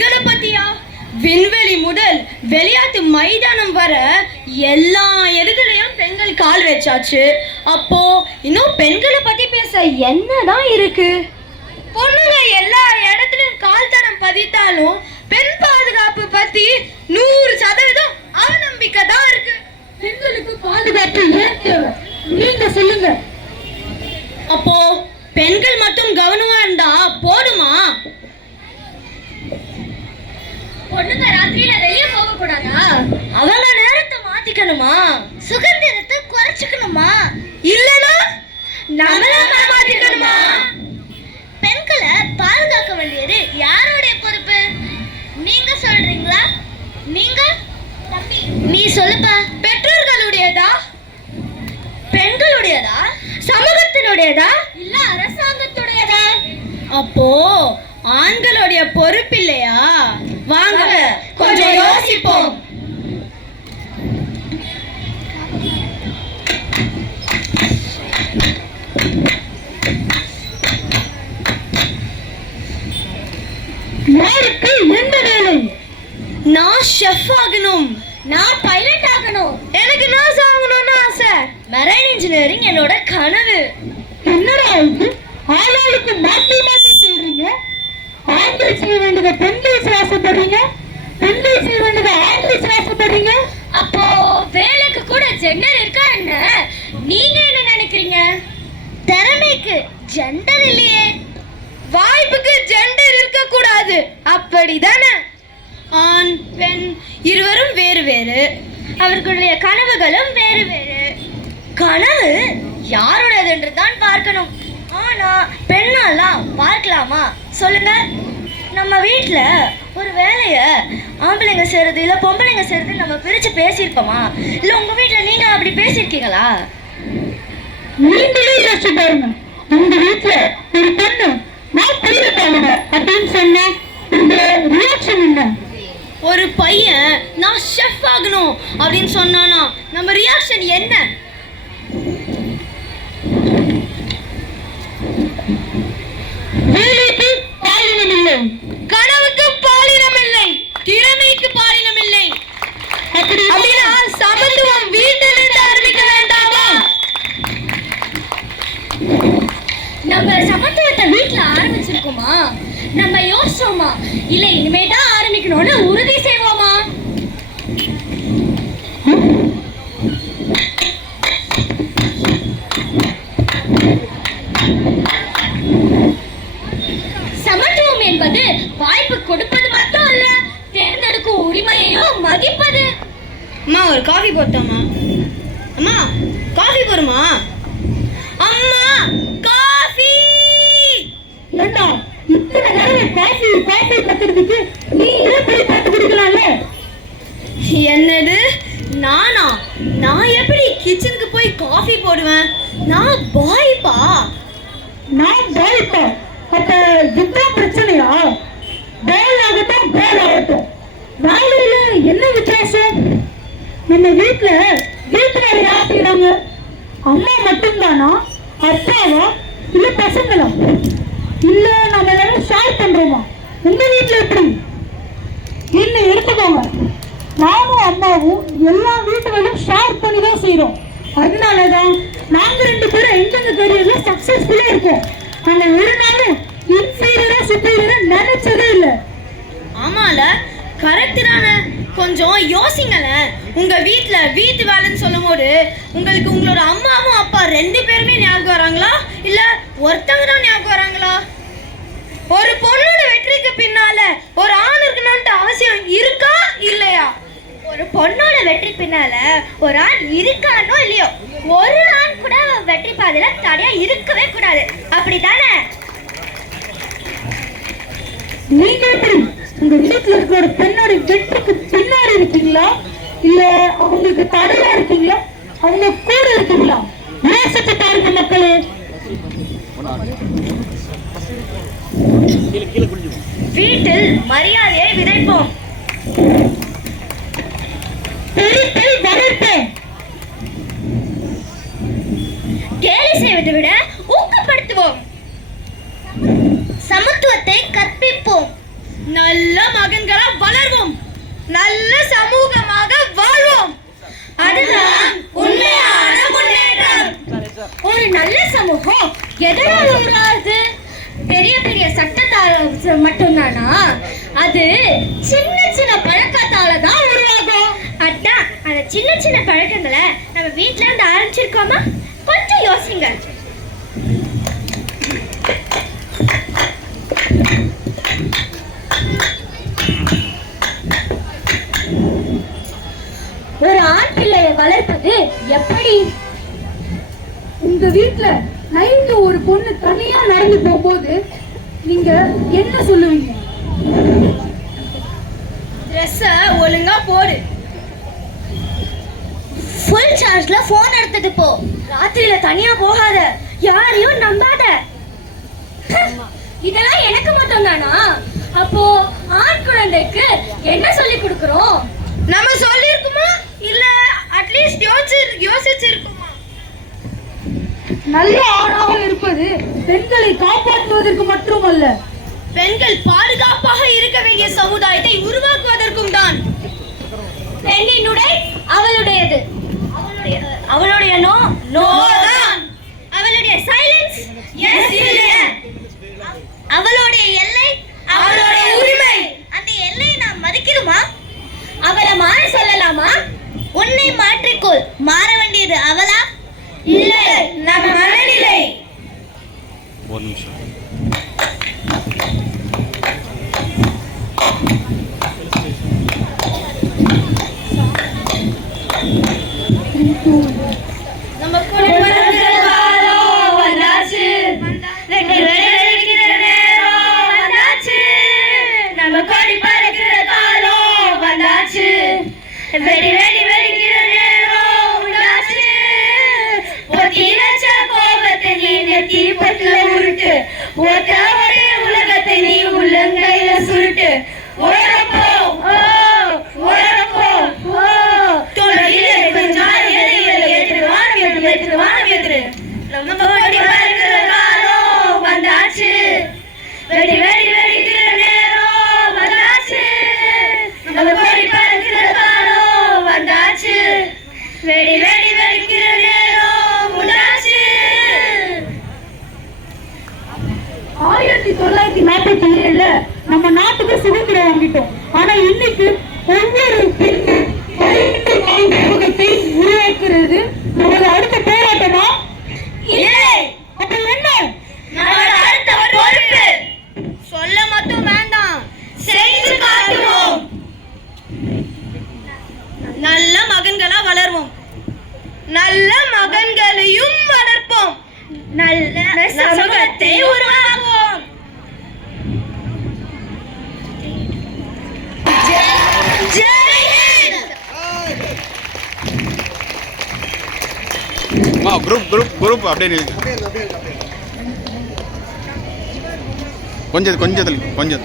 பெண்களை பத்தியா? விண்வெளி முதல் விளையாட்டு மைதானம் வர எல்லா இடத்துலயும் பெண்கள் கால் வச்சாச்சு. அப்போ இன்னும் பெண்களை பத்தி பேச என்னதான் இருக்கு? பொண்ணுங்க எல்லா இடத்துலயும் கால் தரம் பதித்தாலும் பெண் பாதுகாப்பு பத்தி 100% அவநம்பிக்கை தான் இருக்கு. பெண்களுக்கு பாதுகாப்பு ஏன் தேவை? நீங்க சொல்லுங்க. அப்போ பெண்கள் மட்டும் கவனமா இருந்தா போடுமா? பொண்ணுங்க ராத்திரியில வெளியே போக கூடாதா? அவங்க நேரத்தை மாத்திக்கணுமா? சுதந்திரத்தை குறைச்சுக்கணுமா? இல்லனா நம்மள மாத்திக்கணுமா? பெண்களை பாதுகாக்க வேண்டியது யாருடைய பொறுப்பு? நீங்க சொல்றீங்களா? நீங்க தம்பி நீ சொல்லுப்பா. பெற்றோர்களுடையதா, பெண்களுடையதா, சமூகத்தினுடையதா, இல்ல அரசாங்கத்துடையதா? அப்போ ஆண்களுடைய பொறுப்பு இல்லையா? வாங்க கொஞ்சம் யோசிப்போம். யாருக்கு எந்த வேலை? நான் ஷெஃப் ஆகணும். நான் பைலட் ஆகணும். எனக்கு நர்ஸ் ஆகணும்னு ஆசை. மெரைன் இன்ஜினியரிங் என்னோட கனவு. என்னடா இது? ஆளாளுக்கு மாத்தி மாத்தி சொல்றீங்க. ஆண்கள் செய்ய வேண்டியதை பெண்கள் ஆசைப்படுறீங்க, பெண்கள் செய்ய வேண்டியதை ஆண்கள் ஆசைப்படுறீங்க. அப்போ வேலைக்கு கூட ஜெண்டர் இருக்கா என்ன? நீங்க என்ன நினைக்கிறீங்க? திறமைக்கு ஜெண்டர் இல்லையே. வாய்ப்புக்கு ஜெண்டர் இருக்க கூடாது, அப்படிதானே? ஆண் பெண் இருவரும் வேறு வேறு, அவர்களுடைய கனவுகளும் வேறு வேறு. கனவு யாருடையது என்று தான் பார்க்கணும். ஆனா பெண்ணாலாம் பார்க்கலாமா சொல்லுங்க? நம்ம வீட்டில் ஒரு வேலையை ஆம்பளைங்க செய்கிறது இல்லை பொம்பளைங்க செய்கிறது நம்ம பிரித்து பேசியிருப்போமா? இல்லை உங்கள் வீட்டில் நீங்கள் அப்படி பேசியிருக்கீங்களா? நீங்களே யோசிச்சு பாருங்க. உங்க வீட்டுல ஒரு பொண்ணு நான் பைலட் ஆகணும் அப்படின்னு சொன்னா இந்த ரியாக்ஷன் என்ன? ஒரு பையன் நான் ஷெஃப் ஆகணும் அப்படின்னு சொன்னானா நம்ம ரியாக்ஷன் என்ன? வேலைக்கு பாலினம் இல்லை, கனவுக்கு பாலினம் இல்லை, திறமைக்கு பாலினம் இல்லை. அப்படின்னா சமத்துவம் வீட்டிலிருந்து ஆரம்பிக்க வேண்டாமா? நம்ம சமத்துவத்தை வீட்டுல ஆரம்பிச்சிருக்கோமா? நம்ம யோசிச்சோமா? இல்ல இனிமேதான் ஆரம்பிக்கணும்னு உறுதி செய்வோமா? சமத்துவம் என்பது வாய்ப்பு கொடுப்பது மட்டும் அல்ல, தேர்ந்தெடுக்கும் உரிமையையும் மதிப்பது. அம்மா ஒரு காஃபி போட்டோமா? அம்மா காஃபி போடுமா? அம்மா காஃபி. ஏண்டா இத்தனை நேரம் காஃபி காஃபி கத்துறதுக்கு நீ எப்படி பார்த்து குடிக்கலாம்ல? என்னது நானா? நான் எப்படி கிச்சனுக்கு போய் காஃபி போடுவேன்? நான் பாய்ப்பா. நான் பாய்ப்பா? அப்ப இதுதான் பிரச்சனையா? பால் ஆகட்டும் பால் ஆகட்டும், வேலையில என்ன வித்தியாசம்? நம்ம வீட்டுல வீட்டு வேலை யார் செய்யறாங்க? அம்மா மட்டும்தானா? அப்பாவா? இல்ல பசங்களா? இல்ல நம்ம எல்லாரும் ஷேர் பண்றோமா? உங்க வீட்டுல எப்படி? என்ன எடுத்துக்கோங்க, நானும் அம்மாவும் எல்லா வீட்டு வேலையும் ஷேர் பண்ணி தான் செய்யறோம். அதனாலதான் நாங்க 2 பேரும் எந்தெந்த கரியர்ல சக்சஸ்ஃபுல்லா இருக்கோம். நாங்க ஒரு நாளும் இன்ஃபீரியரா சுப்பீரியரா நினைச்சதே இல்லை. ஆமால கரெக்ட் தானே. கொஞ்சம் யோசிங்களேன். உங்க வீட்டுல வீட்டு வேலைன்னு சொல்லும் போது உங்களுக்கு உங்களோட அம்மாவும் அப்பா 2 பேருமே ஞாபகம் வராங்களா இல்ல ஒருத்தங்க தான் ஞாபகம் வராங்களா? ஒரு பொண்ணோட வெற்றிக்கு பின்னால ஒரு ஆண் இருக்கணும்ன்ற அவசியம் இருக்கா இல்லையா? ஒரு பொண்ணோட வெற்றி பின்னால ஒரு ஆண் இருக்கானோ இல்லையோ, ஒரு ஆண் கூட வெற்றி பாதையில தடையா இருக்கவே கூடாது, அப்படித்தானே? நீங்க எப்படி உங்க வீட்டுல இருக்கிற ஒரு பெண்ணோட வெற்றிக்கு பின்னாடி இருக்கீங்களா இல்ல அவங்களுக்கு தடையா இருக்கீங்களா? அவங்க கூட இருக்கீங்களா? யோசிச்சு பாருங்க மக்களே. வீட்டில் மரியாதையை விதைப்போம். கேலி செய்வதை விட ஊக்கப்படுத்துவோம். சமத்துவத்தை கற்பிப்போம். நல்ல மகன்களா வளர்வோம், நல்ல சமூகமாக வாழ்வோம். அதுதான் உண்மையான முன்னேற்றம். ஒரு நல்ல சமூகம் எதனால உருவாகுது? பெரிய பெரிய சட்டத்தால மட்டும்தானா? அது சின்ன சின்ன பழக்கத்தால தான் உருவாகும். அதான் அந்த சின்ன சின்ன பழக்கங்களை நம்ம வீட்ல இருந்து ஆரம்பிச்சிருக்கோமா? கொஞ்சம் யோசிங்க. ஒரு ஆண் பிள்ளையை வளர்ப்பது எப்படி? உங்க வீட்ல நைட்டு ஒரு பொண்ணு தனியா நடந்து போகும்போது நீங்க என்ன சொல்லுவீங்க? ட்ரெஸ்ஸ ஒழுங்கா போடு, ஃபுல் சார்ஜ்ல போன் எடுத்துட்டு போ, ராத்திரியில தனியா போகாத, யாரையும் நம்பாத. இதெல்லாம் எனக்கு மட்டும் தானா? அப்போ ஆண் குழந்தைக்கு என்ன சொல்லி கொடுக்கிறோம்? நம்ம சொல்லி இருக்குமா இல்ல அட்லீஸ்ட் யோசிச்சிருக்குமா? நல்ல ஆணாக இருப்பது பெண்களை காப்பாற்றுவதற்கு மட்டுமல்ல, பெண்கள் பாதுகாப்பாக இருக்க வேண்டிய சமுதாயத்தை உருவாக்குவதற்கும் தான். பெண்ணின் உடை அவளுடையது, அவளுடைய நோ தான், அவளுடைய சைலன்ஸ் எஸ் இல்ல, அவளுடைய எல்லை அவளுடைய உரிமை. அந்த எல்லையை நாம் மதிக்கிறோமா? அவளை மாற சொல்லலாமா? உன்னை மாற்றிக்கொள், மாற வேண்டியது அவளா இல்லை நம்ம மனநிலை. ஒரு நிமிஷம். நம்ம கூட பிறக்கிற காலம் வந்தாச்சு, வெட்டி வெடிக்கிற நேரம் வந்தாச்சு, நம்ம கொடி பறக்கிற காலம் வந்தாச்சு, வெடி வெடி வெடிக்கிற நேரம் உண்டாச்சு. ஒத்தி வச்ச கோபத்தை நீ நெத்தி பத்துல உருட்டு, ஒத்த ஒரே உலகத்தை நீ உள்ளங்கையில சுருட்டு. உயரப்போ உயரப்போ தொழிலே கொஞ்சம் ஏற்று வானம் ஏற்று. நம்ம கொடி பறக்கிற காலம் வந்தாச்சு, வெடி வெடி வெடிக்கிற நேரம் வந்தாச்சு, நம்ம கொடி பறக்கிற காலம் வந்தாச்சு, வெடி வெடி வெடிக்கிற நேரம் உண்டாச்சு. 1947 நம்ம நாட்டுக்கு சுதந்திரம் வாங்கிட்டோம். ஆனா இன்னைக்கு ஒவ்வொரு பெண்ணும் சமூகத்தை உருவாக்குறது நம்மளோட அடுத்த போராட்டமா? இல்லை, அப்ப என்ன? நம்மளோட அடுத்த பொறுப்பு. சொல்ல மட்டும் வேண்டாம், செய்து காட்டுவோம். நல்ல மகன்களா வளர்வோம், நல்ல மகன்களையும் வளர்ப்போம், நல்ல சமூகத்தை உருவாக்குவோம். ஜெய் ஹிந்த். குரூப் அப்படியே நில்லுங்க. கொஞ்சம் கொஞ்சம்